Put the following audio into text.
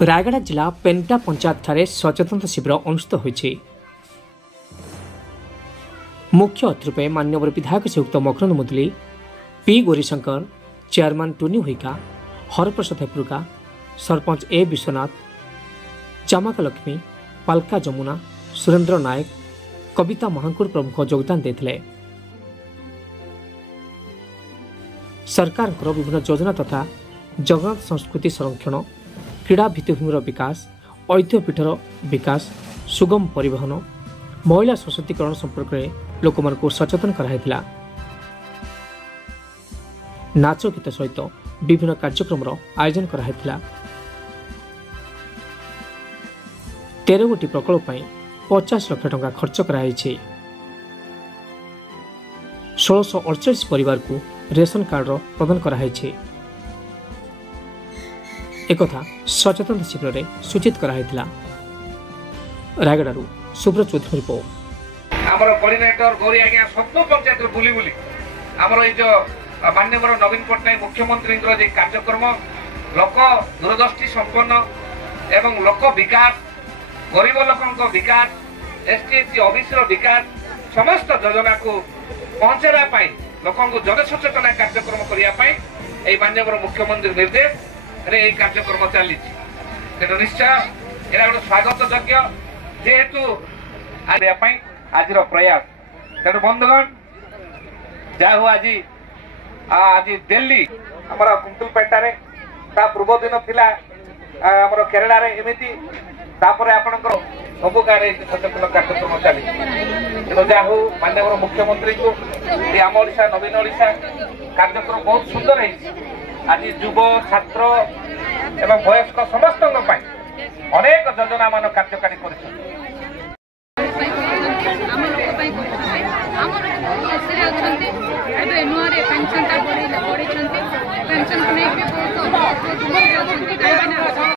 रायगढ़ जिला पेंटा पंचायत ठारे सचेतनता शिविर अनुष्ठित होइछि। मुख्य अतिथि रूपे माननीय विधायक श्रीयुक्त मकरंद मुदुली, पी गौरीशंकर, चेयरमैन टुनी हुईका, हरप्रसाद हेपुरका, सरपंच ए विश्वनाथ, चामाका लक्ष्मी, पालका जमुना, सुरेंद्र नायक, कविता महांकुर प्रमुख योगदान देथिले। सरकार विभिन्न योजना तथा जगन्नाथ संस्कृति संरक्षण, क्रीड़ा भित्तिभूमिर विकास, ऐतिह्यपीठर विकास, सुगम परिवहन, महिला सशक्तिकरण संपर्क में लोक मानक सचेतन कराइथिला। नाच गीत सहित विभिन्न कार्यक्रम आयोजन कराइथिला। 13 गोटी प्रकल्प 50 लाख टंका खर्च कराइछि। 1648 परिवार को रेशन कार्ड प्रदान कराइछि। एकथा सचेतनता शिविर में सूचित कराइथिला। रायगढ़ सुब्रत चौधरी रिपोर्ट। आमर कोऑर्डिनेटर गौरी आज्ञा सब पंचायत बुली बुली आमर जो माननीय नवीन पट्टनायक मुख्यमंत्री जे कार्यक्रम लोक दूरदृष्टि संपन्न एवं लोक विकास, गरीब लोक विकास, एसटीएससी ऑफिसर विकास, समस्त योजना को पहुंचाई लोक जनसचेतना कार्यक्रम करने माननीय मुख्यमंत्री निर्देश रे कार्यक्रम चली निश्चय यहाँ गोटे स्वागत योग्य जेहेतु आज प्रयास तेणु बंधुगण जाहू आज आज दिल्ली आम कुंतुलपेटा पूर्व दिन थिला आम केरला एमती आपणकर सब गाँव सचेतन कार्यक्रम चली तेणु जाहू माननीय मुख्यमंत्री को आम ओडिशा नवीन ओडिशा कार्यक्रम बहुत सुंदर है। आज युव छात्र एवं वयस्क समस्त अनेक योजना मान कार्यकारी कर